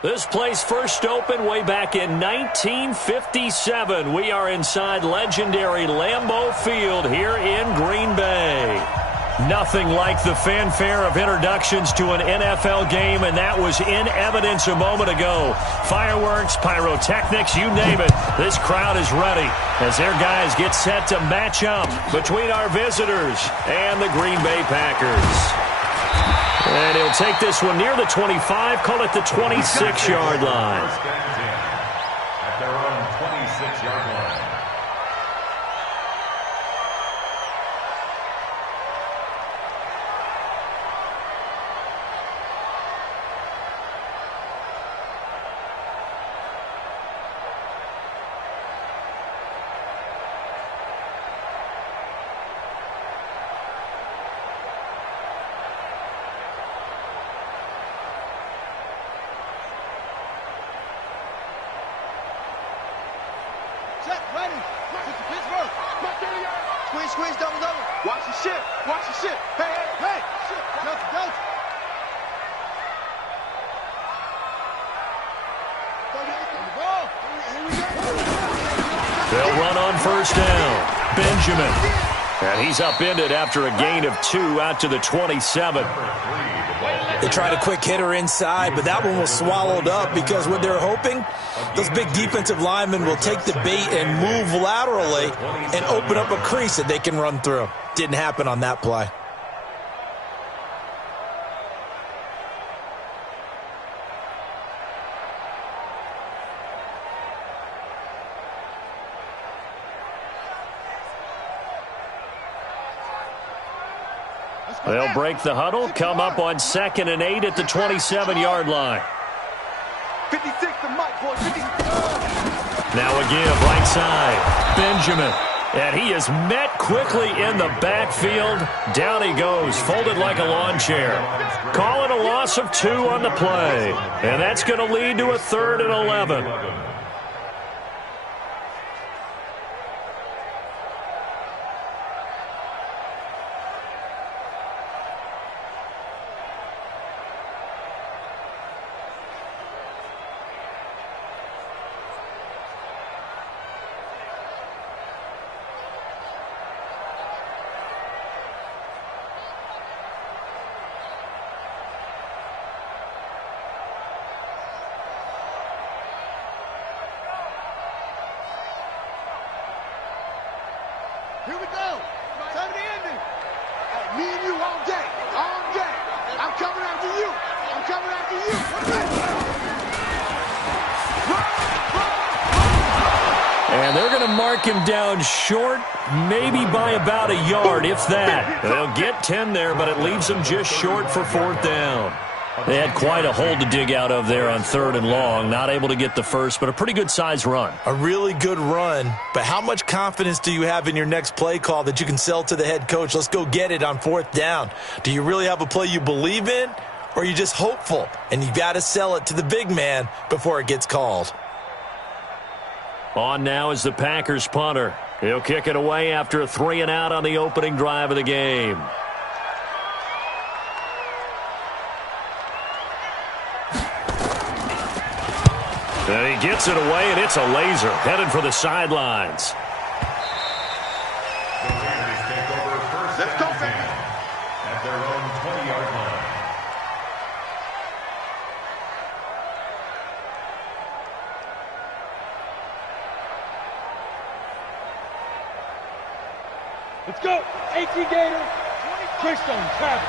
This place first opened way back in 1957. We are inside legendary Lambeau Field here in Green Bay. Nothing like the fanfare of introductions to an NFL game, and that was in evidence a moment ago. Fireworks, pyrotechnics, you name it. This crowd is ready as their guys get set to match up between our visitors and the Green Bay Packers. And he'll take this one near the 25, call it the 26-yard line. At their own 26-yard line. Squeeze, double. Watch your shit. Hey. Don't. They'll run on first down. Benjamin. And he's upended after a gain of 2 out to the 27. They tried a quick hitter inside, but that one was swallowed up because what they're hoping, those big defensive linemen will take the bait and move laterally and open up a crease that they can run through. Didn't happen on that play. They'll break the huddle, come up on 2nd and 8 at the 27-yard line. 56 to Mike, boy. 50. Now a give, right side. Benjamin. And he is met quickly in the backfield. Down he goes, folded like a lawn chair. Calling a loss of 2 on the play. And that's going to lead to a 3rd and 11. Here we go. Time of the ending. Hey, me and you all day. I'm coming after you. And they're going to mark him down short, maybe by about a yard, if that. They'll get 10 there, but it leaves them just short for 4th down. They had quite a hole to dig out of there on 3rd and long. Not able to get the first, but a pretty good-sized run. A really good run, but how much confidence do you have in your next play call that you can sell to the head coach? Let's go get it on 4th down. Do you really have a play you believe in, or are you just hopeful, and you got to sell it to the big man before it gets called? On now is the Packers punter. He'll kick it away after a 3-and-out on the opening drive of the game. And he gets it away, and it's a laser headed for the sidelines. Let's go, baby. At their own 20-yard line. Let's go. 18 Gator. Keystone, travel.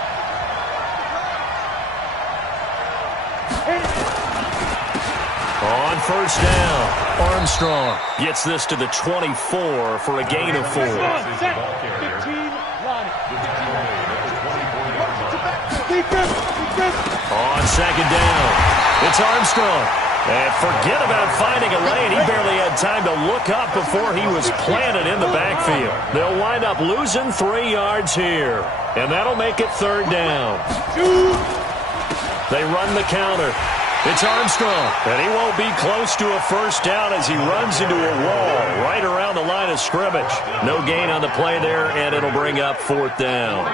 On first down, Armstrong gets this to the 24 for a gain of 4. On 15, On 2nd down, it's Armstrong. And forget about finding a lane. He barely had time to look up before he was planted in the backfield. They'll wind up losing 3 yards here. And that'll make it 3rd down. They run the counter. It's Armstrong, and he won't be close to a first down as he runs into a wall right around the line of scrimmage. No gain on the play there, and it'll bring up 4th down.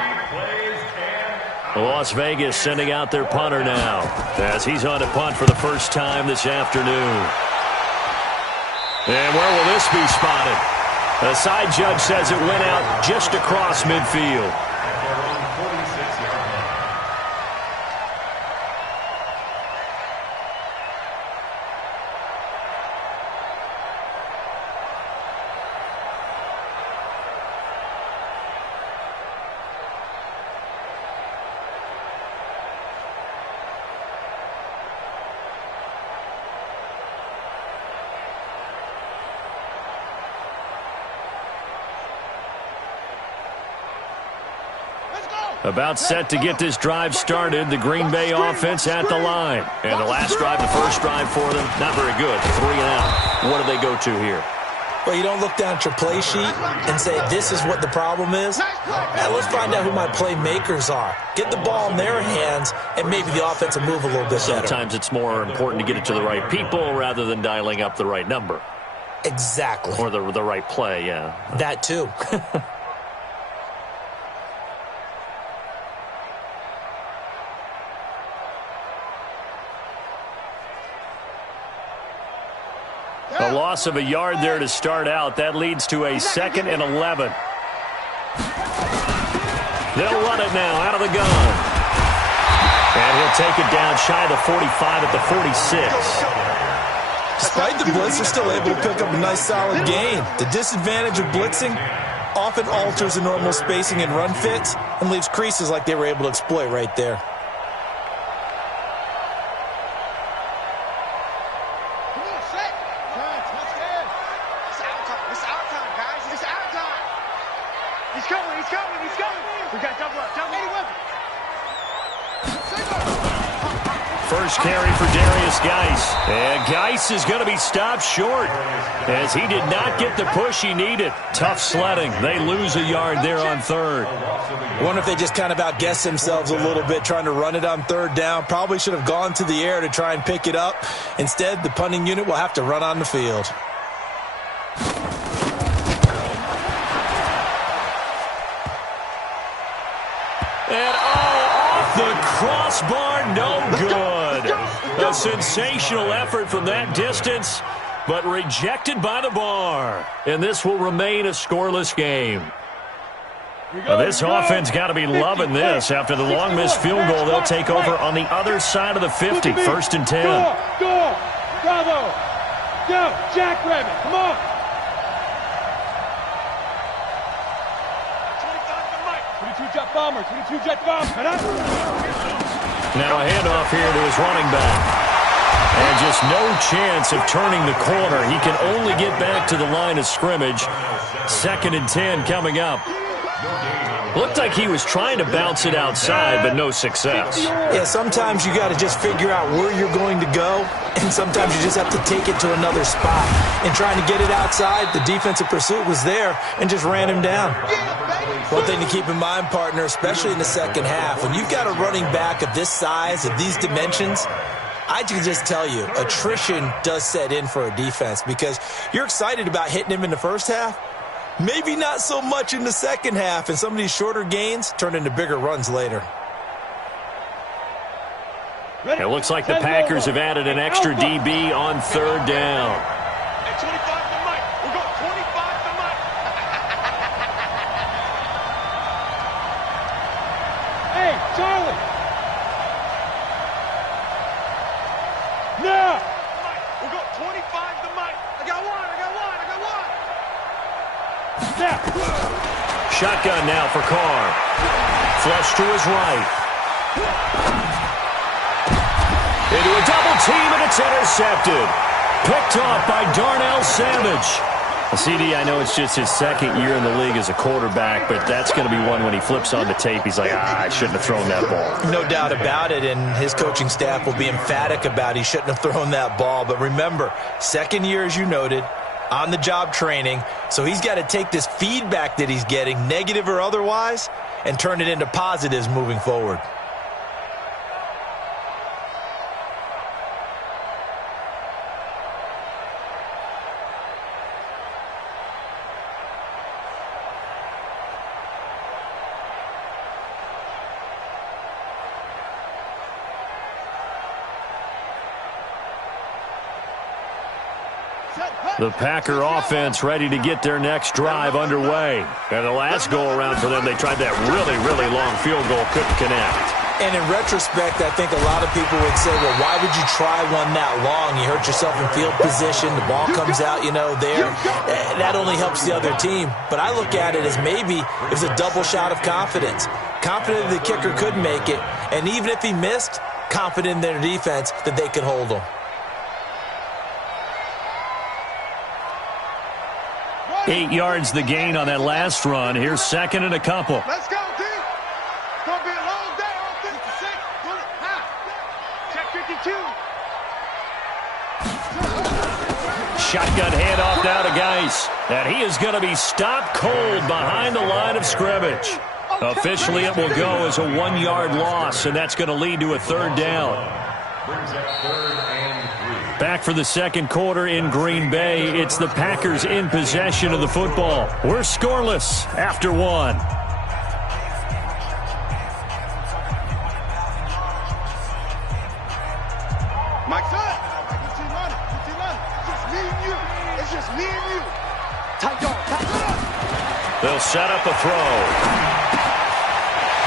Las Vegas sending out their punter now as he's on to punt for the first time this afternoon. And where will this be spotted? The side judge says it went out just across midfield. At their own 46-yard line. About set to get this drive started, the Green Bay offense at the line. And the last drive, the first drive for them, not very good. 3 and out. What do they go to here? Well, you don't look down at your play sheet and say, this is what the problem is. Now, let's find out who my playmakers are. Get the ball in their hands, and maybe the offense will move a little bit better. Sometimes it's more important to get it to the right people rather than dialing up the right number. Exactly. Or the right play, yeah. That, too. A loss of a yard there to start out. That leads to a 2nd and 11. They'll run it now out of the gun. And he'll take it down shy of the 45 at the 46. Despite the blitz, they're still able to pick up a nice solid gain. The disadvantage of blitzing often alters the normal spacing and run fits and leaves creases like they were able to exploit right there. First carry for Darius Geis. And Geis is going to be stopped short as he did not get the push he needed. Tough sledding. They lose a yard there on 3rd. Wonder if they just kind of outguessed themselves a little bit trying to run it on 3rd down. Probably should have gone to the air to try and pick it up. Instead, the punting unit will have to run on the field. And off the crossbar, no good. A sensational effort from that distance, but rejected by the bar. And this will remain a scoreless game. Now, this offense got to be loving this. After the long missed field goal, they'll take over on the other side of the 50, 1st and 10. Go! Bravo! Go! Jackrabbit! Come on! 22 jet bomber! 22 jet bomber! Now a handoff here to his running back. And just no chance of turning the corner. He can only get back to the line of scrimmage. 2nd and 10 coming up. Looked like he was trying to bounce it outside, but no success. Yeah, sometimes you got to just figure out where you're going to go, and sometimes you just have to take it to another spot. And trying to get it outside, the defensive pursuit was there and just ran him down. One thing to keep in mind, partner, especially in the second half, when you've got a running back of this size, of these dimensions, I can just tell you, attrition does set in for a defense because you're excited about hitting him in the first half. Maybe not so much in the second half, and some of these shorter gains turn into bigger runs later. It looks like the Packers have added an extra DB on 3rd down. Hey, 25 to Mike. We're going 25 to Mike. Hey, Charlie! Now! Mike, we're going 25 to Mike. I got one. Now! Shotgun now for Carr. Flush to his right. Into a double team, and it's intercepted. Picked off by Darnell Savage. CD, I know it's just his 2nd year in the league as a quarterback, but that's going to be one when he flips on the tape. He's like, I shouldn't have thrown that ball. No doubt about it, and his coaching staff will be emphatic about he shouldn't have thrown that ball. But remember, 2nd year, as you noted, on-the-job training, so he's got to take this feedback that he's getting, negative or otherwise, and turn it into positives moving forward. The Packer offense ready to get their next drive underway. And the last go-around for them, they tried that really, really long field goal, couldn't connect. And in retrospect, I think a lot of people would say, well, why would you try one that long? You hurt yourself in field position. The ball comes out, there. That only helps the other team. But I look at it as maybe it was a double shot of confidence. Confident the kicker could make it. And even if he missed, confident in their defense that they could hold him. 8 yards the gain on that last run. Here's second and a couple. Let's go, team. It's going to be a long day on 56. Check 52. Shotgun handoff now to Geis. And he is going to be stopped cold behind the line of scrimmage. Officially, it will go as a 1-yard loss, and that's going to lead to a third down. Brings up 3rd and 3. Back for the second quarter in Green Bay. It's the Packers in possession of the football. We're scoreless after one. My son. It's just me and you. It's just me and you. Tight dog. They'll set up a throw.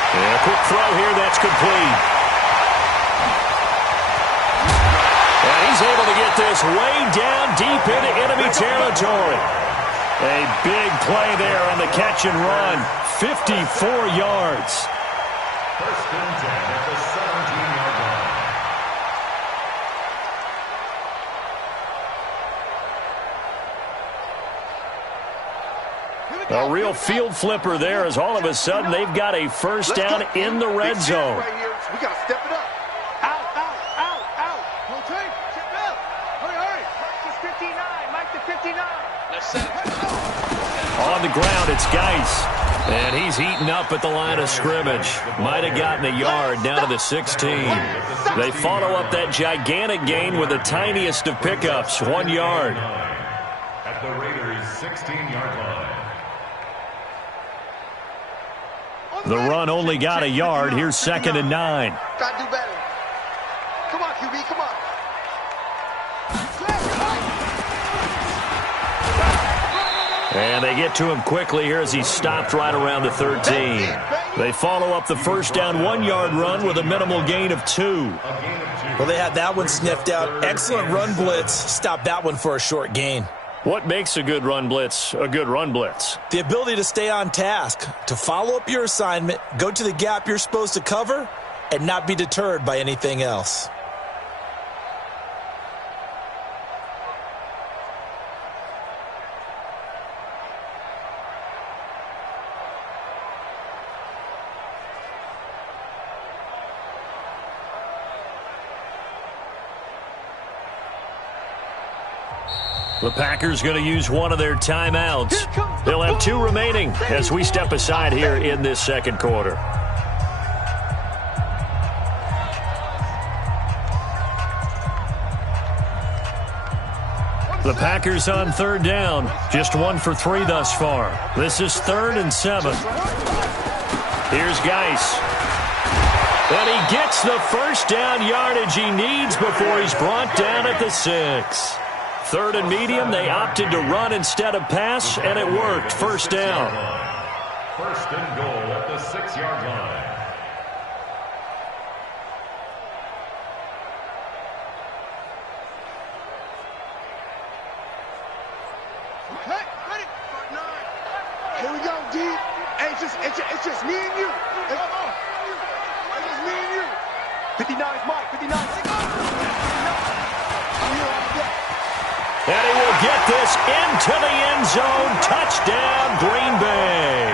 And a quick throw here, that's complete. And he's able to get this way down deep into enemy territory. A big play there on the catch and run. 54 yards. 1st and 10 at the 17-yard line. A real field flipper there as all of a sudden they've got a first down in the red zone. Right here. We got to step it up. Out. Rotate. Step out. Hurry. Mike to 59. Mike to 59. Let's set it. On the ground, it's Geis. And he's heating up at the line of scrimmage. Might have gotten a yard down to the 16. They follow up that gigantic gain with the tiniest of pickups, 1 yard. At the Raiders' 16-yard line. The run only got a yard. Here's 2nd and 9. Got to do better. Come on, QB, come on. And they get to him quickly here as he stopped right around the 13. They follow up the first down 1-yard run with a minimal gain of 2. Well, they had that one sniffed out. Excellent run blitz. Stopped that one for a short gain. What makes a good run blitz a good run blitz? The ability to stay on task, to follow up your assignment, go to the gap you're supposed to cover, and not be deterred by anything else. The Packers going to use one of their timeouts. They'll have 2 remaining as we step aside here in this second quarter. The Packers on 3rd down. Just 1 for 3 thus far. This is 3rd and 7. Here's Geis. And he gets the first down yardage he needs before he's brought down at the 6. 3rd and medium, they opted to run instead of pass, and it worked. First down. 1st and goal at the 6-yard line. Okay, ready? Here we go, D. Hey, it's just me and you. It's just me and you. 59 is Mike. 59. I'm here all day. And he will get this into the end zone. Touchdown, Green Bay.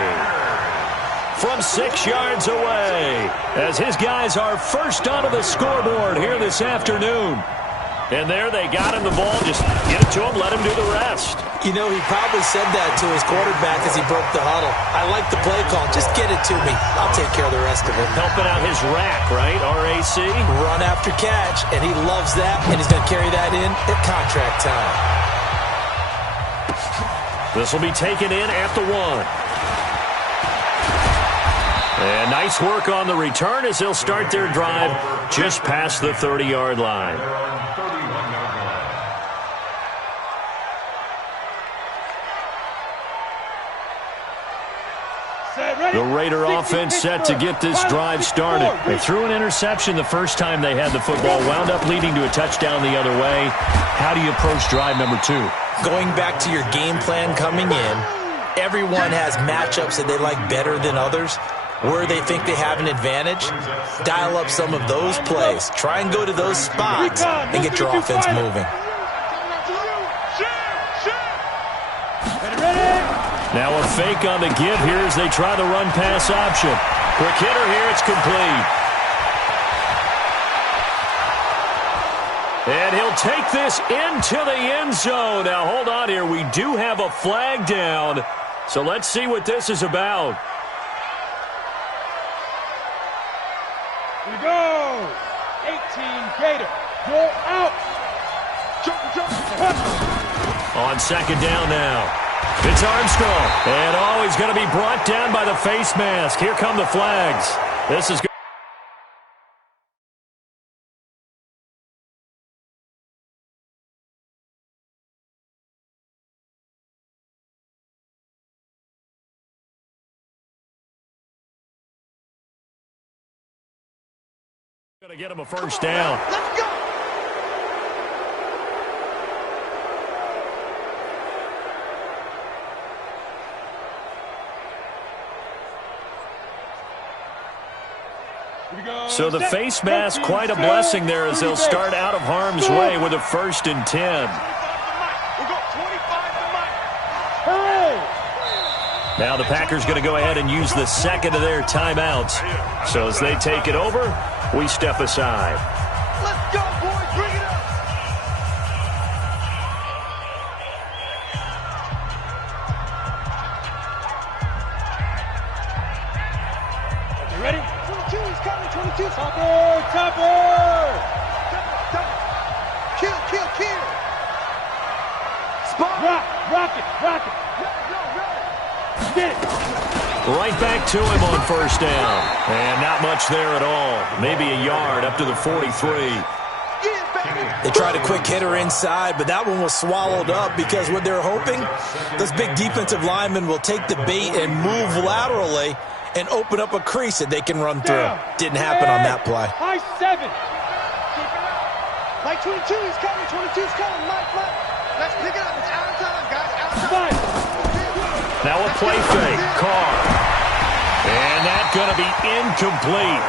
From 6 yards away, as his guys are first onto the scoreboard here this afternoon. And there they got him the ball. Just get it to him, let him do the rest. He probably said that to his quarterback as he broke the huddle. I like the play call. Just get it to me. I'll take care of the rest of it. Helping out his rack, right? RAC. Run after catch, and he loves that, and he's going to carry that in at contract time. This will be taken in at the 1. And nice work on the return as they'll start their drive just past the 30-yard line. The Raider offense set to get this drive started. They threw an interception the first time they had the football, wound up leading to a touchdown the other way. How do you approach drive number 2? Going back to your game plan coming in, everyone has matchups that they like better than others. Where they think they have an advantage, dial up some of those plays. Try and go to those spots and get your offense moving. Now a fake on the give here as they try the run-pass option. Quick hitter here, it's complete. And he'll take this into the end zone. Now hold on here, we do have a flag down. So let's see what this is about. Here we go. 18 Gator. Go out. On second down now. It's Armstrong. And he's going to be brought down by the face mask. Here come the flags. This is going to get him a first down. Let's go. So the face mask, quite a blessing there as they'll start out of harm's way with a 1st and 10. Now the Packers going to go ahead and use the second of their timeouts. So as they take it over, we step aside. Let's go, boys. Bring it up. You ready? 22, he's coming. 22. Topper. Kill. Spot. Rock it. Get it. Right back to him on first down. And not much there at all. Maybe a yard up to the 43. They tried a quick hitter inside, but that one was swallowed up because what they're hoping, this big defensive lineman will take the bait and move laterally and open up a crease that they can run through. Didn't happen on that play. High 7. Mike 22, he's coming. 22's coming. Mike. Let's pick it up. It's out of time, guys. Out of time. Now a play fake. Carr. And that's going to be incomplete.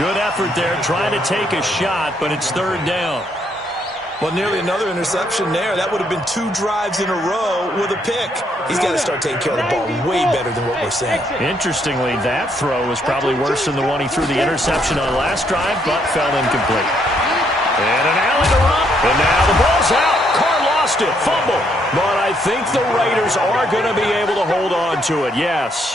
Good effort there, trying to take a shot, but it's 3rd down. Well, nearly another interception there. That would have been 2 drives in a row with a pick. He's got to start taking care of the ball way better than what we're saying. Interestingly, that throw was probably worse than the one he threw the interception on last drive, but fell incomplete. And an alley to run. And now the ball's out. Carr lost it. Fumble. But I think the Raiders are going to be able to hold on to it. Yes.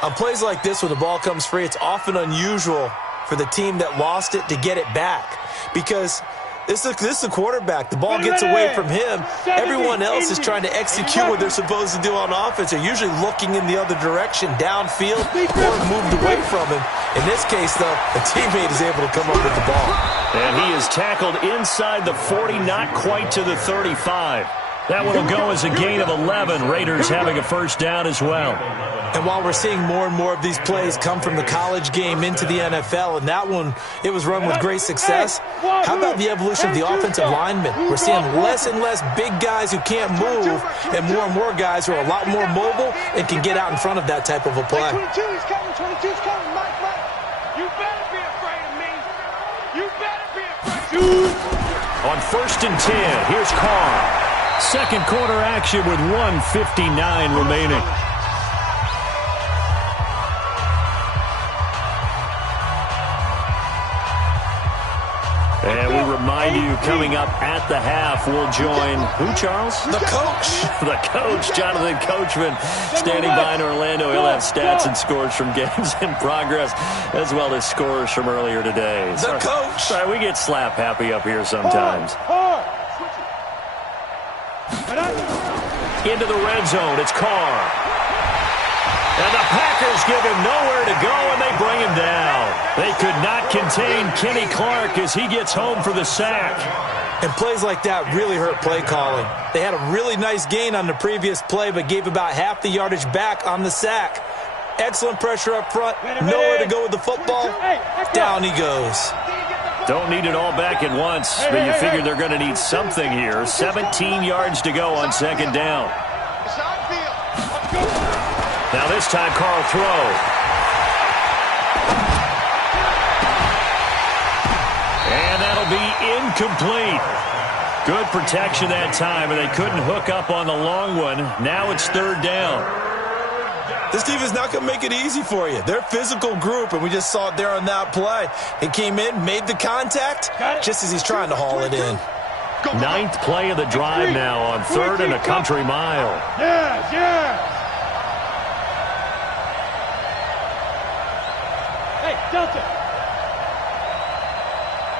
On plays like this, when the ball comes free, it's often unusual for the team that lost it to get it back. Because this is the quarterback. The ball gets away from him. Everyone else is trying to execute what they're supposed to do on offense. They're usually looking in the other direction, downfield, or moved away from him. In this case, though, a teammate is able to come up with the ball. And he is tackled inside the 40, not quite to the 35. That one will go as a gain of 11. Raiders having a first down as well. And while we're seeing more and more of these plays come from the college game into the NFL, and that one, it was run with great success, how about the evolution of the offensive linemen? We're seeing less and less big guys who can't move, and more guys who are a lot more mobile and can get out in front of that type of a play. 22's coming. 22's coming. Mike. You better be afraid of me. You better be afraid. On 1st and 10, here's Carr. Second quarter action with 1:59 remaining. And we remind you, coming up at the half, we'll join who, Charles? The coach. The coach, Jonathan Coachman, standing by in Orlando. He'll have stats and scores from games in progress, as well as scores from earlier today. The coach. Sorry, we get slap happy up here sometimes. Into the red zone, it's Carr. And the Packers give him nowhere to go, and they bring him down. They could not contain Kenny Clark as he gets home for the sack. And plays like that really hurt play calling. They had a really nice gain on the previous play, but gave about half the yardage back on the sack. Excellent pressure up front. Nowhere to go with the football. Down he goes. Don't need it all back at once, but you figure they're going to need something here. 17 yards to go on second down. Now this time, Carl throw. And that'll be incomplete. Good protection that time, and they couldn't hook up on the long one. Now it's third down. This team is not going to make it easy for you. They're a physical group, and we just saw it there on that play. He came in, made the contact, just as he's trying to haul it in. Ninth play of the drive now on third and a country mile. Yeah. Hey, Delta.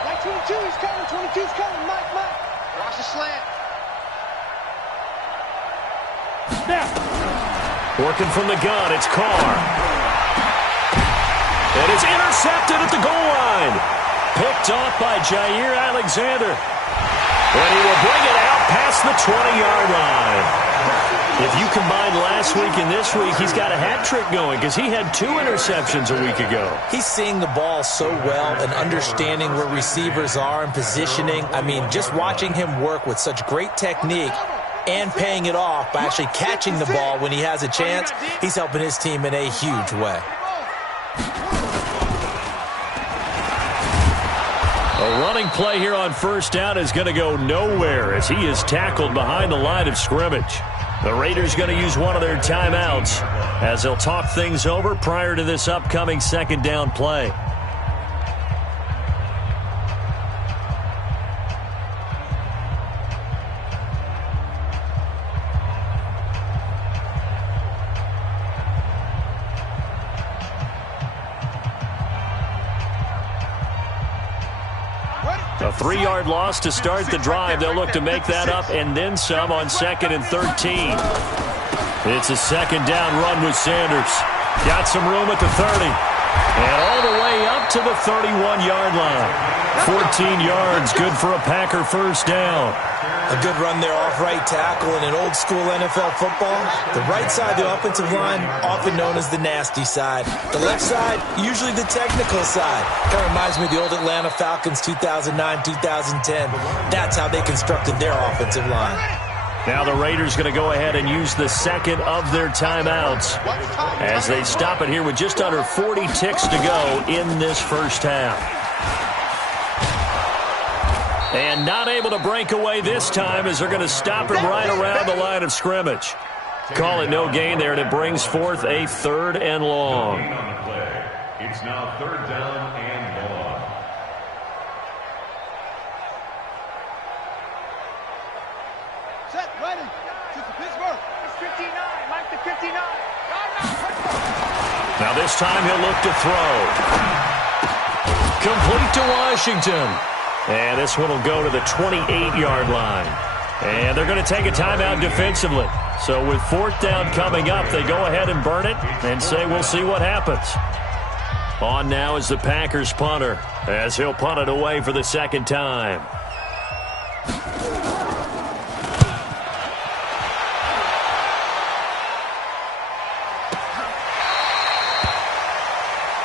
Like 22, he's coming. 22's coming. Mike. Watch the slant. Snap. Working from the gun, it's Carr. And it's intercepted at the goal line. Picked off by Jair Alexander. And he will bring it out past the 20-yard line. If you combine last week and this week, he's got a hat trick going because he had 2 interceptions a week ago. He's seeing the ball so well and understanding where receivers are and positioning. I mean, just watching him work with such great technique and paying it off by actually catching the ball when he has a chance, he's helping his team in a huge way. A running play here on first down is going to go nowhere as he is tackled behind the line of scrimmage. The Raiders going to use one of their timeouts as they'll talk things over prior to this upcoming second down play. A 3-yard loss to start the drive. They'll look to make that up and then some on 2nd and 13. It's a second down run with Sanders. Got some room at the 30. And all the way up to the 31-yard line. 14 yards, good for a Packer first down. A good run there off right tackle in an old-school NFL football. The right side of the offensive line, often known as the nasty side. The left side, usually the technical side. Kind of reminds me of the old Atlanta Falcons 2009-2010. That's how they constructed their offensive line. Now the Raiders going to go ahead and use the second of their timeouts as they stop it here with just under 40 ticks to go in this first half. And not able to break away this time as they're going to stop him right around the line of scrimmage. Call it no gain there, and it brings forth a 3rd and long. It's now 3rd down and long. Set, ready. To Pittsburgh. It's 59. Mike the 59. Now this time he'll look to throw. Complete to Washington. And this one will go to the 28-yard line. And they're going to take a timeout defensively. So with 4th down coming up, they go ahead and burn it and say we'll see what happens. On now is the Packers punter as he'll punt it away for the second time.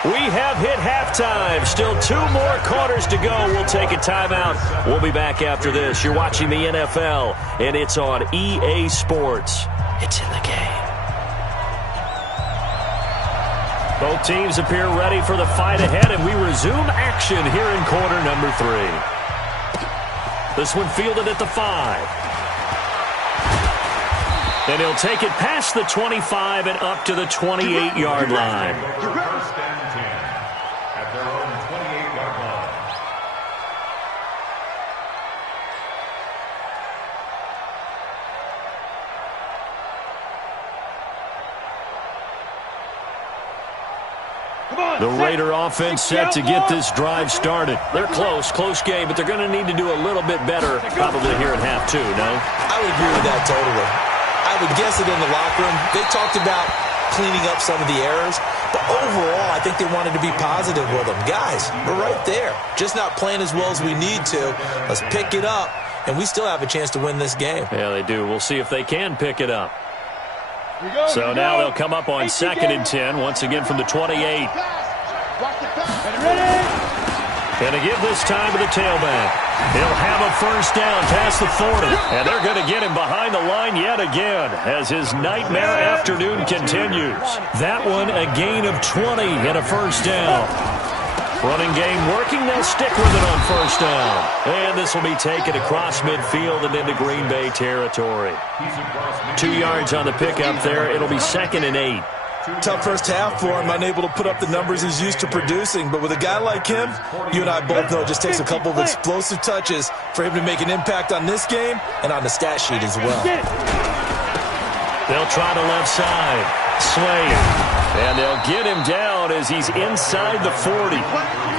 We have hit halftime. Still 2 more quarters to go. We'll take a timeout. We'll be back after this. You're watching the NFL, and it's on EA Sports. It's in the game. Both teams appear ready for the fight ahead, and we resume action here in quarter number 3. This one fielded at the 5. And he'll take it past the 25 and up to the 28-yard line. First and 10 at their own 28-yard line. The Raider offense set to get this drive started. They're close game, but they're going to need to do a little bit better probably here at half 2, no? I would agree with that totally. I would guess it in the locker room. They talked about cleaning up some of the errors, but overall, I think they wanted to be positive with them. Guys, we're right there. Just not playing as well as we need to. Let's pick it up, and we still have a chance to win this game. Yeah, they do. We'll see if they can pick it up. So now they'll come up on 2nd and 10, once again from the 28. And to give this time to the tailback. He'll have a first down past the 40. And they're going to get him behind the line yet again as his nightmare afternoon continues. That one a gain of 20 and a first down. Running game working. They'll stick with it on first down. And this will be taken across midfield and into Green Bay territory. 2 yards on the pickup there. It'll be 2nd and 8. Tough first half for him, unable to put up the numbers he's used to producing. But with a guy like him, you and I both know it just takes a couple of explosive touches for him to make an impact on this game and on the stat sheet as well. They'll try the left side. Slade. And they'll get him down as he's inside the 40.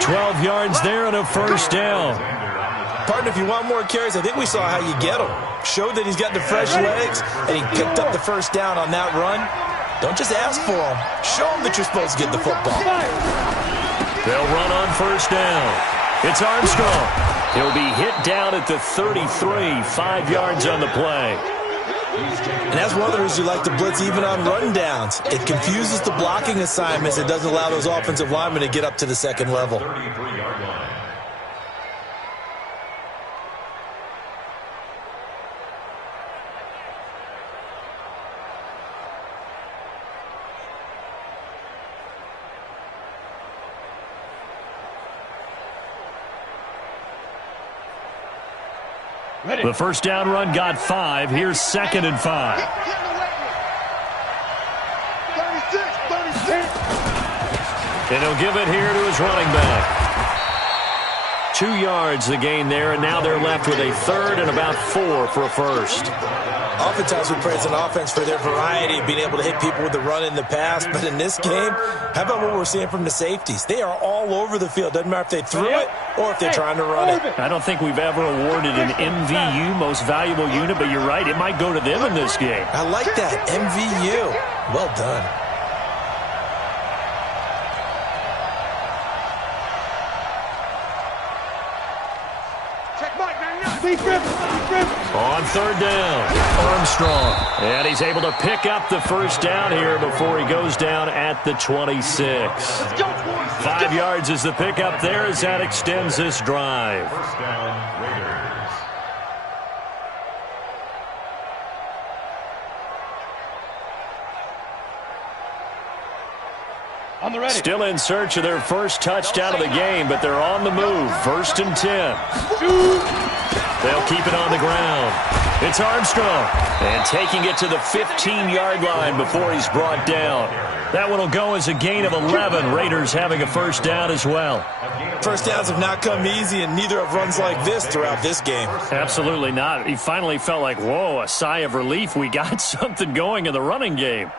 12 yards there and a first down. Partner, if you want more carries, I think we saw how you get him. Showed that he's got the fresh legs, and he picked up the first down on that run. Don't just ask for him. Show him that you're supposed to get the football. They'll run on first down. It's Armstrong. He'll be hit down at the 33, 5 yards on the play. And that's one of the reasons you like to blitz even on run downs. It confuses the blocking assignments. It doesn't allow those offensive linemen to get up to the second level. 33-yard line. The first down run got 5. Here's 2nd and 5. 36. And he'll give it here to his running back. 2 yards the gain there, and now they're left with a 3rd and about 4 for a first. Oftentimes we praise an offense for their variety of being able to hit people with the run in the past, but in this game, how about what we're seeing from the safeties? They are all over the field. Doesn't matter if they threw it or if they're trying to run it. I don't think we've ever awarded an MVU, most valuable unit, but you're right, it might go to them in this game. I like that, MVU. Well done. On 3rd down, Armstrong. And he's able to pick up the first down here before he goes down at the 26. 5 yards is the pickup there as that extends this drive. First down, Raiders. Still in search of their first touchdown of the game, but they're on the move. 1st and 10. They'll keep it on the ground. It's Armstrong. And taking it to the 15-yard line before he's brought down. That one will go as a gain of 11. Raiders having a first down as well. First downs have not come easy, and neither have runs like this throughout this game. Absolutely not. He finally felt like, whoa, a sigh of relief. We got something going in the running game.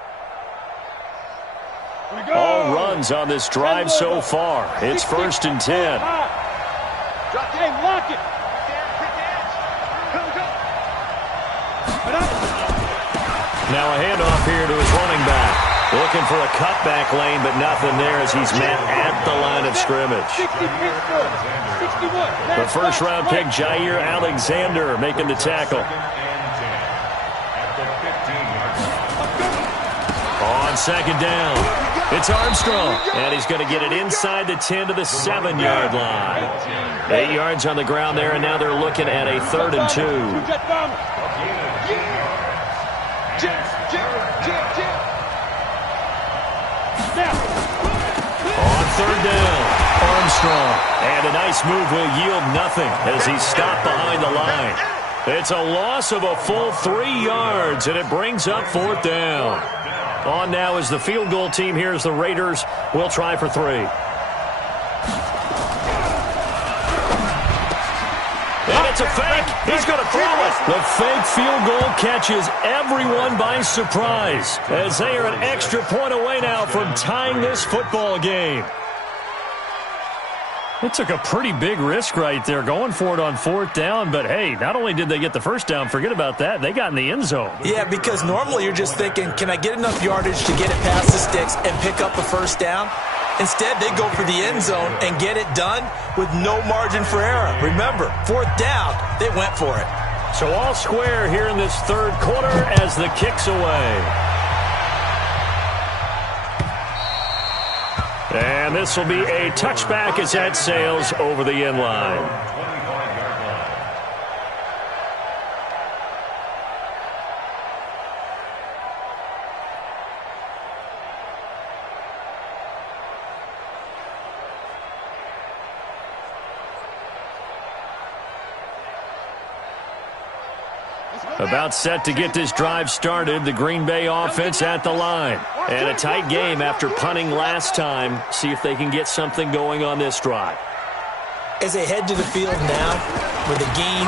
All runs on this drive so far. It's 1st and 10. Hey, lock it. Now a handoff here to his running back. Looking for a cutback lane, but nothing there as he's met at the line of scrimmage. The first-round pick, Jair Alexander, making the tackle. On 2nd down, it's Armstrong, and he's going to get it inside the 10 to the 7-yard line. 8 yards on the ground there, and now they're looking at a 3rd and 2. On 3rd down, Armstrong, and a nice move will yield nothing as he's stopped behind the line. It's a loss of a full 3 yards, and it brings up 4th down. On now is the field goal team here as the Raiders will try for 3. And it's a fake. He's going to throw it. The fake field goal catches everyone by surprise as they are an extra point away now from tying this football game. It took a pretty big risk right there going for it on 4th down, but hey, not only did they get the first down, forget about that, they got in the end zone. Yeah, because normally you're just thinking, can I get enough yardage to get it past the sticks and pick up a first down? Instead, they go for the end zone and get it done with no margin for error. Remember, 4th down, they went for it. So all square here in this 3rd quarter as the kick's away. And this will be a touchback as that sails over the end line. 25-yard line. About set to get this drive started, the Green Bay offense at the line. And a tight game after punting last time. See if they can get something going on this drive. As they head to the field now, with the game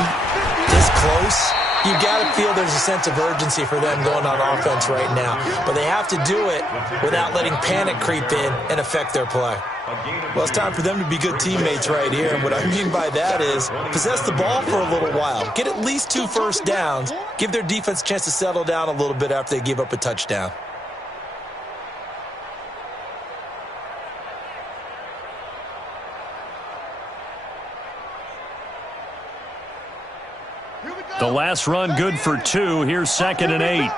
this close, you've got to feel there's a sense of urgency for them going on offense right now. But they have to do it without letting panic creep in and affect their play. Well, it's time for them to be good teammates right here. And what I mean by that is possess the ball for a little while. Get at least 2 first downs. Give their defense a chance to settle down a little bit after they give up a touchdown. The last run good for 2. Here's 2nd and 8.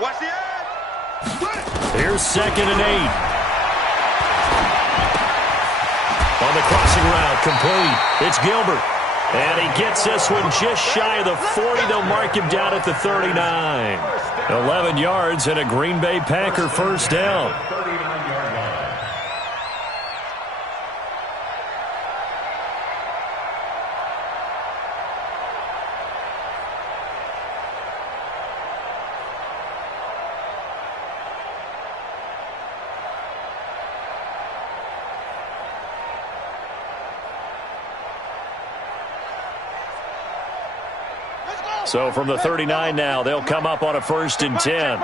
Watch the edge. Here's 2nd and 8. On the crossing route, complete. It's Gilbert. And he gets this one just shy of the 40. They'll mark him down at the 39. 11 yards and a Green Bay Packer first down. 39-yard line. So from the 39 now, they'll come up on a 1st and 10.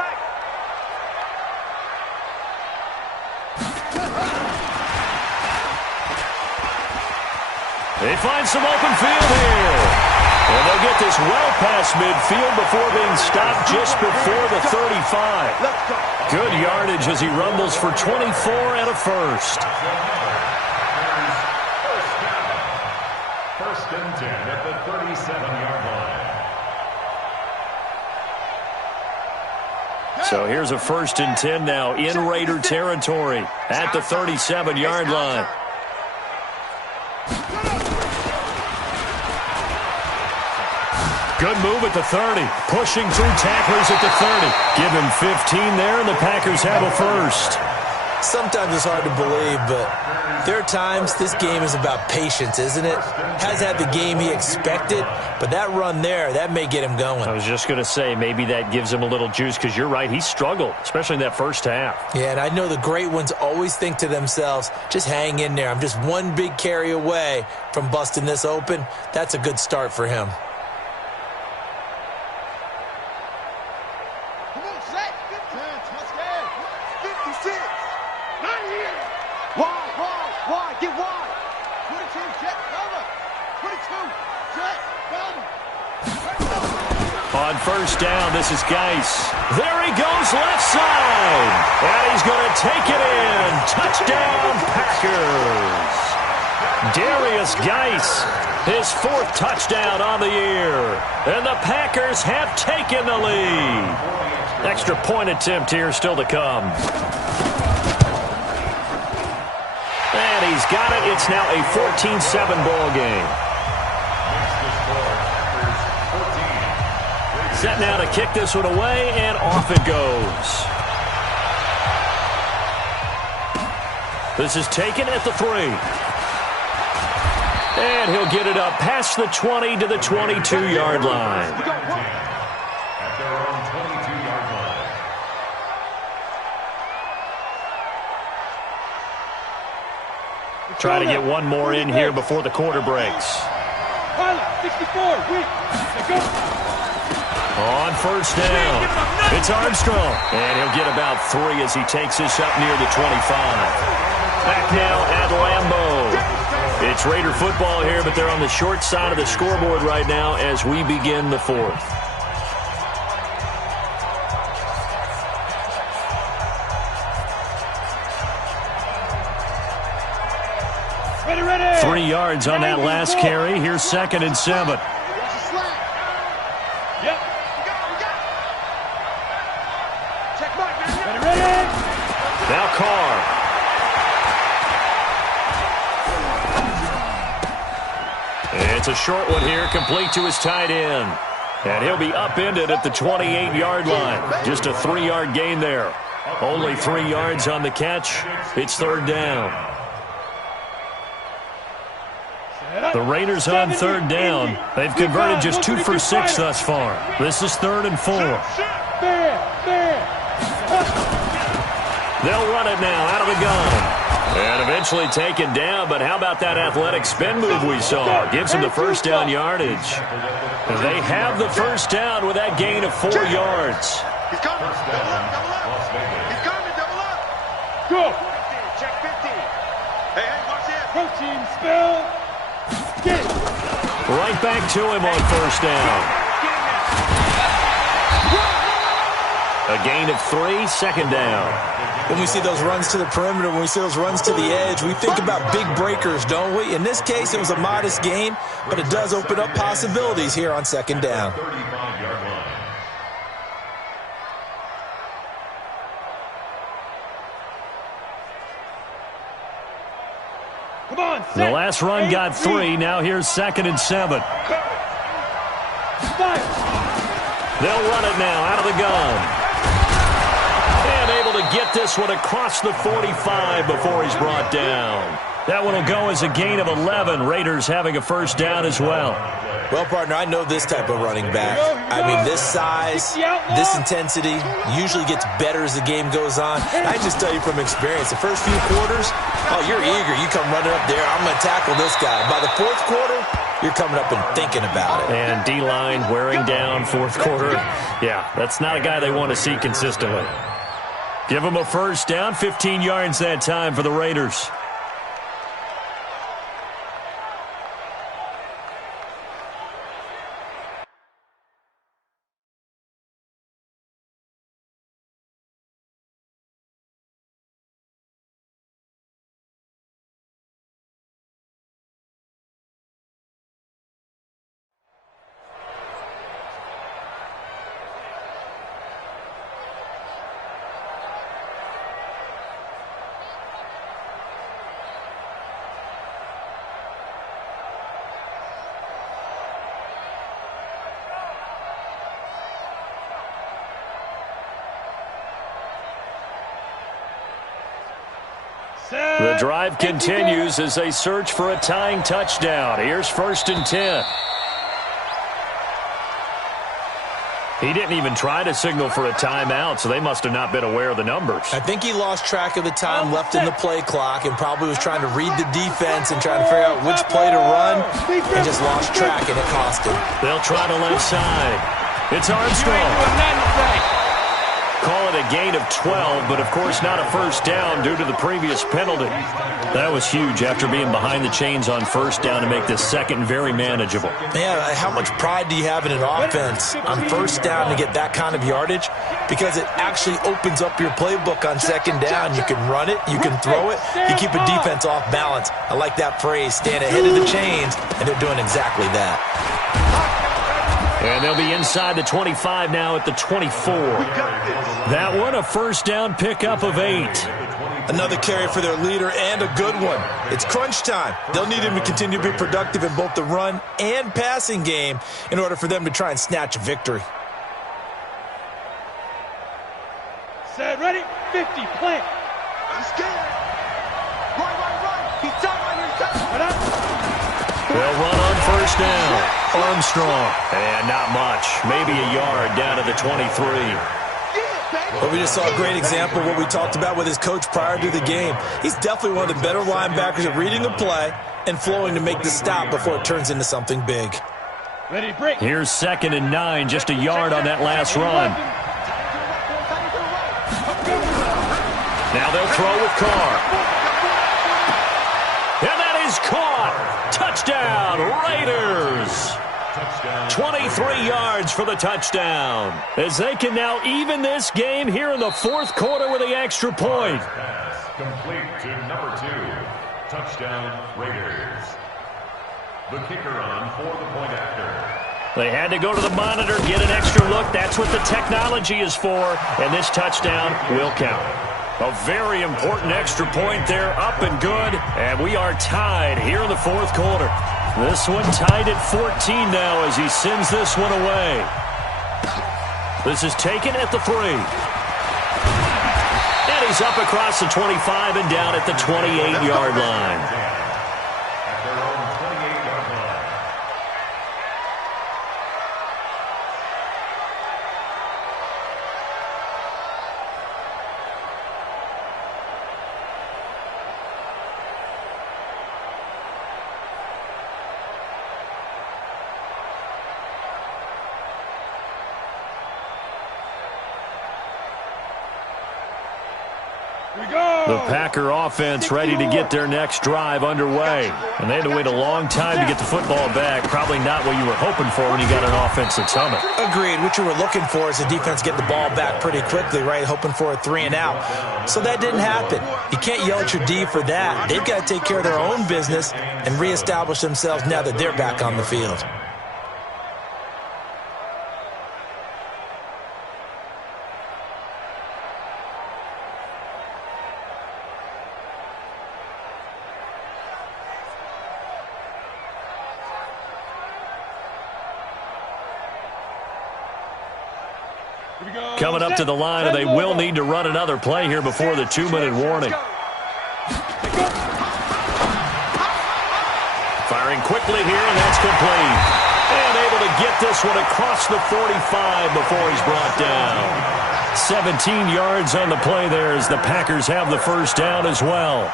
They find some open field here. And they'll get this well past midfield before being stopped just before the 35. Good yardage as he rumbles for 24 and a first. First and 10 at the 37-yard line. So here's a 1st and 10 now in Raider territory at the 37-yard line. Good move at the 30. Pushing through tacklers at the 30. Give him 15 there, and the Packers have a first. Sometimes it's hard to believe, but there are times this game is about patience, isn't it? Has had the game he expected, but that run there, that may get him going. I was just going to say, maybe that gives him a little juice, because you're right, he struggled, especially in that first half. Yeah, and I know the great ones always think to themselves, just hang in there. I'm just one big carry away from busting this open. That's a good start for him. On first down, this is Geis. There he goes, left side. And he's going to take it in. Touchdown, Packers. Darius Geis, his 4th touchdown on the year. And the Packers have taken the lead. Extra point attempt here still to come. And he's got it. It's now a 14-7 ball game. Set now to kick this one away, and off it goes. This is taken at the 3. And he'll get it up past the 20 to the 22-yard line. At their own 22-yard line. Try to get one more in here before the quarter breaks. 64, On first down, it's Armstrong. And he'll get about 3 as he takes this up near the 25. Back now at Lambeau. It's Raider football here, but they're on the short side of the scoreboard right now as we begin the 4th. ready. 3 yards on that last carry. Here's 2nd and 7. It's a short one here, complete to his tight end. And he'll be upended at the 28-yard line. Just a 3-yard gain there. Only 3 yards on the catch. It's third down. The Raiders on third down. They've converted just 2 for 6 thus far. This is 3rd and 4. They'll run it now out of the gun. And eventually taken down, but how about that athletic spin move we saw? Gives him the first down yardage. They have the first down with that gain of 4 yards. He's coming. Double up, double up. He's coming, double up. Go. Check 50. Hey, watch this. Protein spell. Get it. Right back to him on first down. A gain of 3, second down. When we see those runs to the perimeter, when we see those runs to the edge, we think about big breakers, don't we? In this case, it was a modest gain, but it does open up possibilities here on second down. 35-yard line. Come on, set. The last run got 3. Now here's 2nd and 7. Fire. They'll run it now out of the gun. And able to get this one across the 45 before he's brought down. That one will go as a gain of 11. Raiders having a first down as well. Well, partner, I know this type of running back. I mean, this size, this intensity usually gets better as the game goes on. I just tell you from experience, the first few quarters, oh, you're eager. You come running up there, I'm going to tackle this guy. By the 4th quarter, you're coming up and thinking about it. And D-line wearing down 4th quarter. Yeah, that's not a guy they want to see consistently. Give him a first down, 15 yards that time for the Raiders. The drive continues as they search for a tying touchdown. Here's 1st and 10. He didn't even try to signal for a timeout, so they must have not been aware of the numbers. I think he lost track of the time left in the play clock and probably was trying to read the defense and trying to figure out which play to run and just lost track, and it cost him. They'll try the left side. It's Armstrong. Call it a gain of 12, but of course not a first down due to the previous penalty. That was huge after being behind the chains on first down to make this second very manageable. Man, how much pride do you have in an offense on first down to get that kind of yardage? Because it actually opens up your playbook on second down. You can run it, you can throw it, you keep a defense off balance. I like that phrase, stand ahead of the chains, and they're doing exactly that. And they'll be inside the 25 now at the 24. That one, a first down pickup of 8. Another carry for their leader and a good one. It's crunch time. They'll need him to continue to be productive in both the run and passing game in order for them to try and snatch a victory. Set, ready, 50, plant. I'm scared. Run. He's tight on your side. They'll run on first down. Armstrong. And not much. Maybe a yard down to the 23. But we just saw a great example of what we talked about with his coach prior to the game. He's definitely one of the better linebackers at reading the play and flowing to make the stop before it turns into something big. Ready, break. Here's 2nd and 9, just a yard on that last run. Now they'll throw with Carr. And that is caught. Touchdown, Raiders. 23 yards for the touchdown. As they can now even this game here in the 4th quarter with the extra point. Pass complete to number 2. Touchdown, Raiders. The kicker on for the point after. They had to go to the monitor, get an extra look. That's what the technology is for. And this touchdown will count. A very important extra point there, up and good. And we are tied here in the 4th quarter. This one tied at 14 now as he sends this one away. This is taken at the 3. And he's up across the 25 and down at the 28-yard line. The Packer offense ready to get their next drive underway. And they had to wait a long time to get the football back. Probably not what you were hoping for when you got an offense that's humming. Agreed. What you were looking for is the defense get the ball back pretty quickly, right? Hoping for a 3 and out. So that didn't happen. You can't yell at your D for that. They've got to take care of their own business and reestablish themselves now that they're back on the field. Coming up to the line, and they will need to run another play here before the 2-minute warning. Firing quickly here, and that's complete. And able to get this one across the 45 before he's brought down. 17 yards on the play there as the Packers have the first down as well.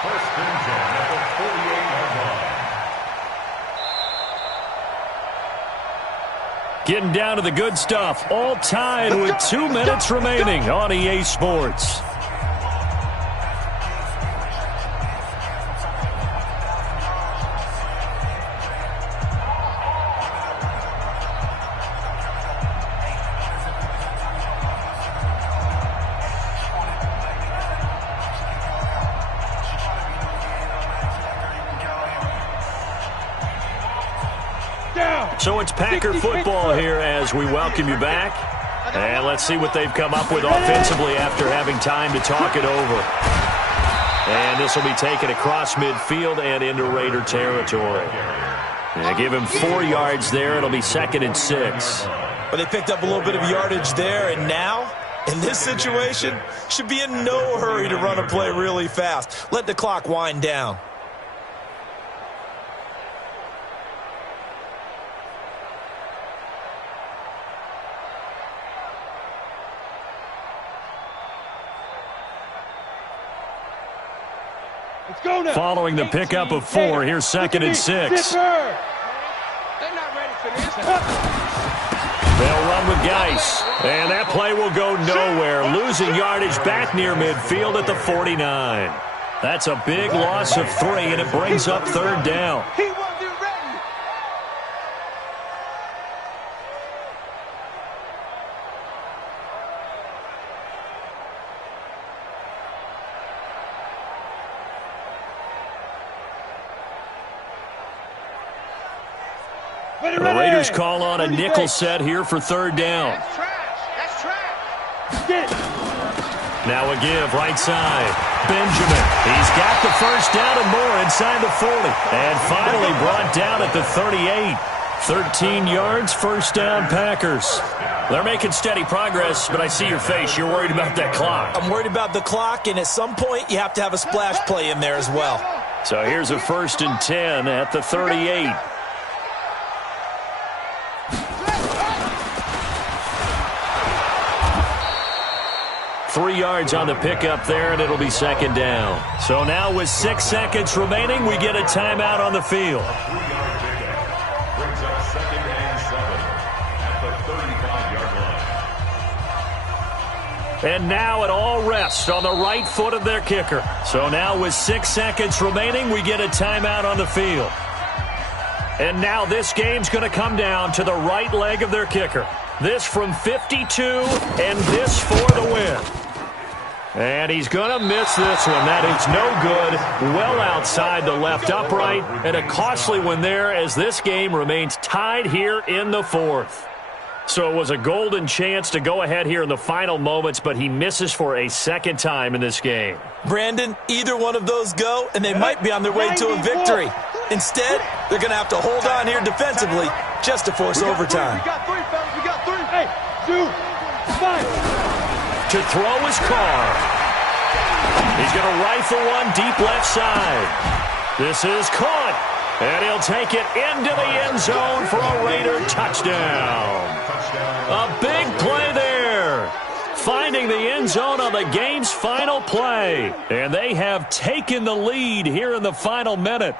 First and 10 at the 48-yard line. Getting down to the good stuff. All tied with 2 minutes remaining on EA Sports. So it's Packer football here as we welcome you back. And let's see what they've come up with offensively after having time to talk it over. And this will be taken across midfield and into Raider territory. And give him 4 yards there. It'll be 2nd and 6. But they picked up a little bit of yardage there, and now, in this situation, should be in no hurry to run a play really fast. Let the clock wind down. Following the pickup of 4, here's 2nd and 6. They're not ready for this. They'll run with Geis. And that play will go nowhere. Losing yardage back near midfield at the 49. That's a big loss of 3, and it brings up 3rd down. He wasn't ready. The Raiders call on a nickel set here for 3rd down. That's trash. That's trash. Now a give, right side. Benjamin. He's got the first down and more inside the 40. And finally brought down at the 38. 13 yards, first down, Packers. They're making steady progress, but I see your face. You're worried about that clock. I'm worried about the clock, and at some point, you have to have a splash play in there as well. So here's a 1st and 10 at the 38. Three yards on the pickup there, and it'll be 2nd down. So now with 6 seconds remaining, we get a timeout on the field. A 3-yard pickup brings up 2nd and 7 at the 35-yard line. And now it all rests on the right foot of their kicker. So now with 6 seconds remaining, we get a timeout on the field. And now this game's going to come down to the right leg of their kicker. This from 52, and this for the win. And he's going to miss this one. That is no good. Well outside the left upright. And a costly one there as this game remains tied here in the 4th. So it was a golden chance to go ahead here in the final moments, but he misses for a 2nd time in this game. Brandon, either one of those go, and they might be on their way to a victory. Instead, they're going to have to hold on here defensively just to force overtime. We got 3, fellas. We got 3. Hey, 2, 5. To throw is Carr. He's going to rifle one deep left side. This is caught. And he'll take it into the end zone for a Raider touchdown. A big play there. Finding the end zone on the game's final play. And they have taken the lead here in the final minute.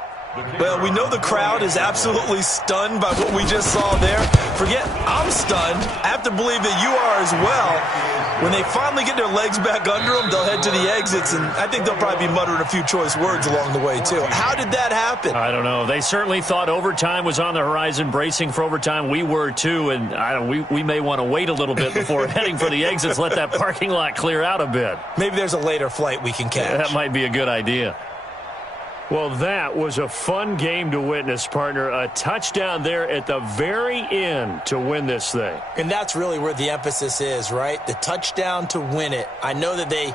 Well, we know the crowd is absolutely stunned by what we just saw there. Forget I'm stunned. I have to believe that you are as well. When they finally get their legs back under them, they'll head to the exits, and I think they'll probably be muttering a few choice words along the way, too. How did that happen? I don't know. They certainly thought overtime was on the horizon, bracing for overtime. We were, too, and we may want to wait a little bit before heading for the exits, let that parking lot clear out a bit. Maybe there's a later flight we can catch. That might be a good idea. Well, that was a fun game to witness, partner. A touchdown there at the very end to win this thing. And that's really where the emphasis is, right? The touchdown to win it. I know that they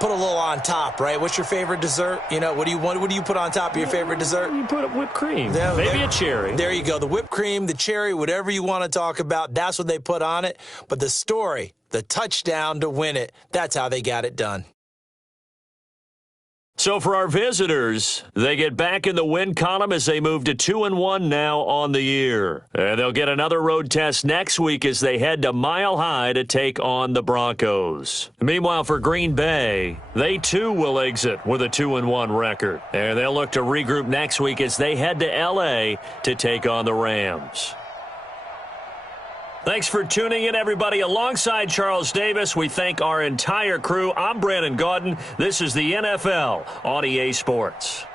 put a little on top, right? What's your favorite dessert? You know, what do you put on top of your favorite dessert? You put up whipped cream. Maybe a cherry. There you go. The whipped cream, the cherry, whatever you want to talk about, that's what they put on it. But the story, the touchdown to win it, that's how they got it done. So for our visitors, they get back in the win column as they move to 2-1 now on the year. And they'll get another road test next week as they head to Mile High to take on the Broncos. Meanwhile, for Green Bay, they too will exit with a 2-1 record. And they'll look to regroup next week as they head to L.A. to take on the Rams. Thanks for tuning in, everybody. Alongside Charles Davis, we thank our entire crew. I'm Brandon Gaudin. This is the NFL on EA Sports.